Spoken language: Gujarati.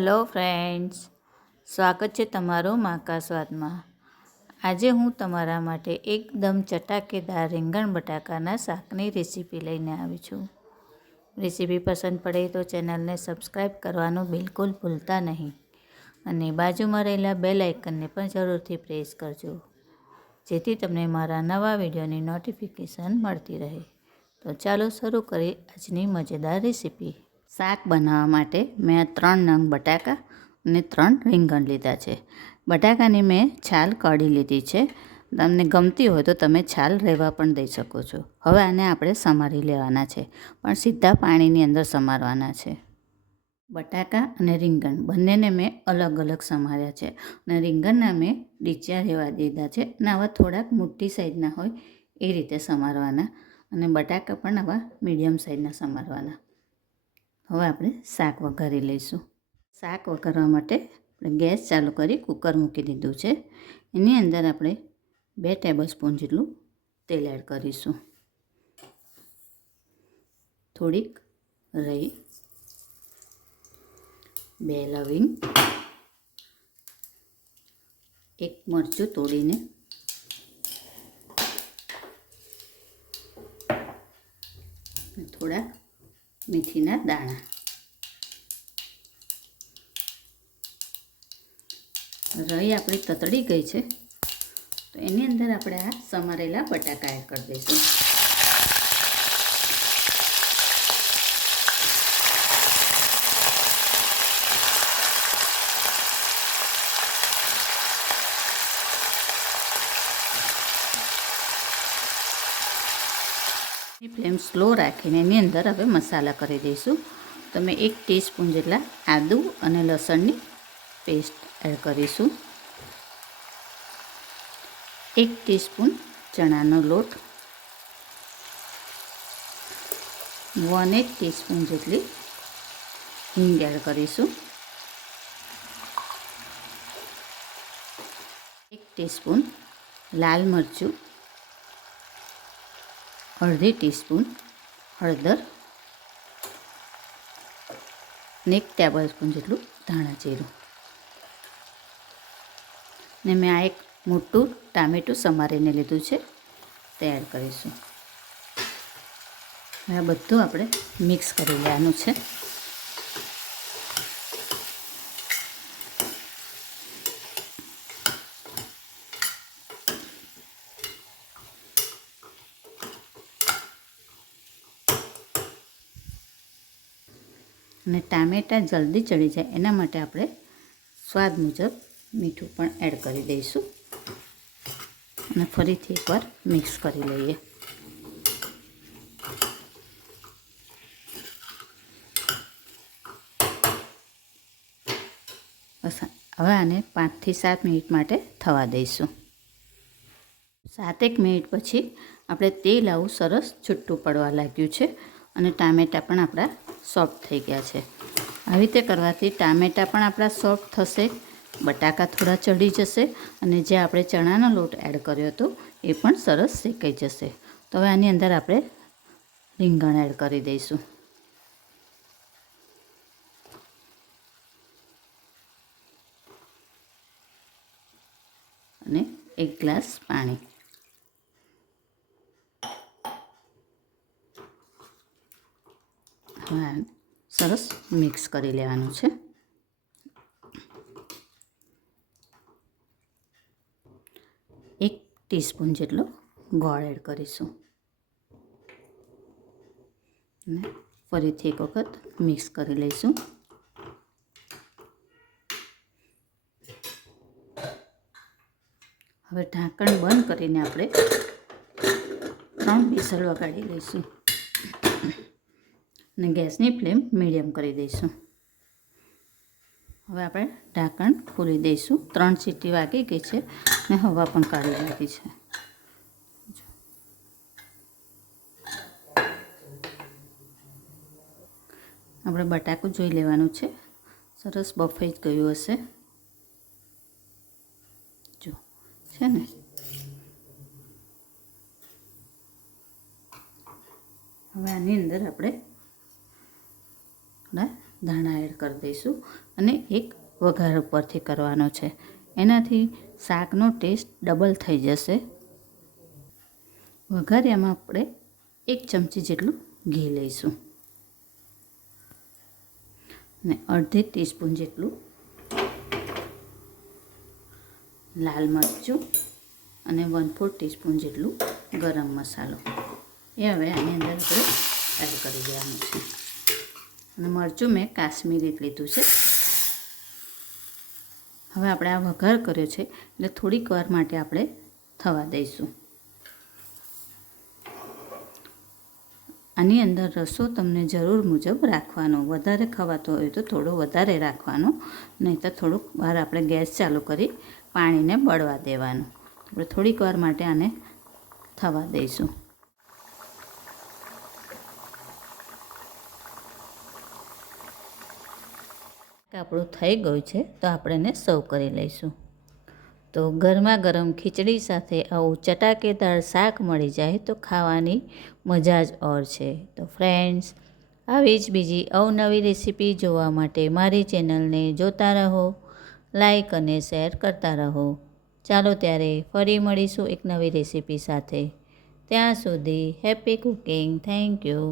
હલો ફ્રેન્ડ્સ, સ્વાગત છે તમારું માકા સ્વાદમાં। આજે હું તમારા માટે એકદમ ચટાકેદાર રીંગણ બટાકાના શાકની રેસીપી લઈને આવી છું। રેસીપી પસંદ પડે તો ચેનલને સબસ્ક્રાઈબ કરવાનું બિલકુલ ભૂલતા નહીં અને બાજુમાં રહેલા બેલ આઇકનને પણ જરૂરથી પ્રેસ કરજો, જેથી તમને મારા નવા વિડીયોની નોટિફિકેશન મળતી રહે। તો ચાલો શરૂ કરીએ આજની મજેદાર રેસીપી। શાક બનાવવા માટે મેં 3 નંગ બટાકા અને 3 રીંગણ લીધા છે। બટાકાની મેં છાલ કાઢી લીધી છે। તમને ગમતી હોય તો તમે છાલ રહેવા પણ દઈ શકો છો। હવે આને આપણે સમારી લેવાના છે, પણ સીધા પાણીની અંદર સમારવાના છે। બટાકા અને રીંગણ બંનેને મેં અલગ અલગ સમાર્યા છે અને રીંગણના મેં ડીચિયા રહેવા દીધા છે અને આવા થોડાક મોટી સાઈઝના હોય એ રીતે સમારવાના અને બટાકા પણ આવા મીડિયમ સાઈઝના સમારવાના। હવે આપણે શાક વઘારી લઈશું। શાક વઘારવા માટે આપણે ગેસ ચાલુ કરી કુકર મૂકી દીધું છે। એની અંદર આપણે 2 ટેબલસ્પૂન જેટલું તેલ એડ કરીશું, થોડીક રાઈ, 2 લવિંગ, 1 મરચું તોડીને, થોડા મેથીના દાણા। રાઈ આપણી તતડી ગઈ છે તો એની અંદર આપણે આ સમારેલા બટાકા એડ કરી દઈશું। ફ્લેમ સ્લો રાખીને એની અંદર હવે મસાલા કરી દઈશું। તો મેં 1 ટીસ્પૂન જેટલા આદુ અને લસણની પેસ્ટ એડ કરીશું, 1 ટીસ્પૂન ચણાનો લોટ, 1/8 ટીસ્પૂન જેટલી હિંગ એડ કરીશું, 1 ટીસ્પૂન લાલ મરચું, અડધી ટીસ્પૂન હળદર અને 1 ટેબલસ્પૂન જેટલું ધાણા જીરું ને મેં આ એક મોટું ટામેટું સમારીને લીધું છે તે એડ કરીશું। આ બધું આપણે મિક્સ કરી લેવાનું છે। અને ટામેટાં જલ્દી ચડી જાય એના માટે આપણે સ્વાદ મુજબ મીઠું પણ એડ કરી દઈશું અને ફરીથી એકવાર મિક્સ કરી લઈએ। બસ હવે આને 5 થી 7 મિનિટ માટે થવા દઈશું। 7 મિનિટ પછી આપણે તેલ આવું સરસ છૂટું પડવા લાગ્યું છે અને ટામેટાં પણ આપણા સોફ્ટ થઈ ગયા છે। આવી રીતે કરવાથી ટામેટાં પણ આપણા સોફ્ટ થશે, બટાકા થોડા ચડી જશે અને જે આપણે ચણાનો લોટ એડ કર્યો હતો એ પણ સરસ શેકાઈ જશે। તો હવે આની અંદર આપણે રીંગણ એડ કરી દઈશું અને 1 ગ્લાસ પાણી। હવે સરસ મિક્સ કરી લેવાનું છે। 1 ટીસ્પૂન જેટલો ગોળ એડ કરીશું અને ફરીથી એક વખત મિક્સ કરી લઈશું। હવે ઢાંકણ બંધ કરીને આપણે 3 વિસલ વગાડી લઈશું અને ગેસની ફ્લેમ મીડિયમ કરી દઈશું। હવે આપણે ઢાંકણ ખોલી દઈશું। 3 સીટી વાગી ગઈ છે અને હવા પણ કાઢી નાખી છે। આપણે બટાકું જોઈ લેવાનું છે, સરસ બફાઈ ગયું હશે, જો છે ને। હવે આની અંદર આપણે ધાણા એડ કરી દઈશું અને એક વઘાર ઉપરથી કરવાનો છે. એનાથી શાકનો ટેસ્ટ ડબલ થઈ જશે. વઘારિયામાં આપણે 1 ચમચી જેટલું ઘી લઈશું અને અડધી ટીસ્પૂન જેટલું લાલ મરચું અને 1/4 ટીસ્પૂન જેટલું ગરમ મસાલો એ હવે આની અંદર આપણે એડ કરી દેવાનું છે. અને મરચું મેં કાશ્મીરી લીધું છે. હવે આપણે આ વઘાર કર્યો છે એટલે થોડીક વાર માટે આપણે થવા દઈશું. આની અંદર રસો તમને જરૂર મુજબ રાખવાનો. વધારે ખવાતો હોય તો થોડો વધારે રાખવાનો, નહીં તો થોડુંક વાર આપણે ગેસ ચાલુ કરી પાણીને બળવા દેવાનું. આપણે થોડીક વાર માટે આને થવા દઈશું. આપણું થઈ ગયું છે તો આપણે એને સર્વ કરી લઈશું. તો ગરમા ગરમ ખીચડી સાથે આવું ચટાકેદાર શાક મળી જાય તો ખાવાની મજા જ ઓર છે. તો ફ્રેન્ડ્સ, આવી જ બીજી અવનવી રેસીપી જોવા માટે મારી ચેનલને જોતા રહો, લાઈક અને શેર કરતા રહો. ચાલો ત્યારે ફરી મળીશું એક નવી રેસીપી સાથે. ત્યાં સુધી હેપી કુકિંગ. Thank you.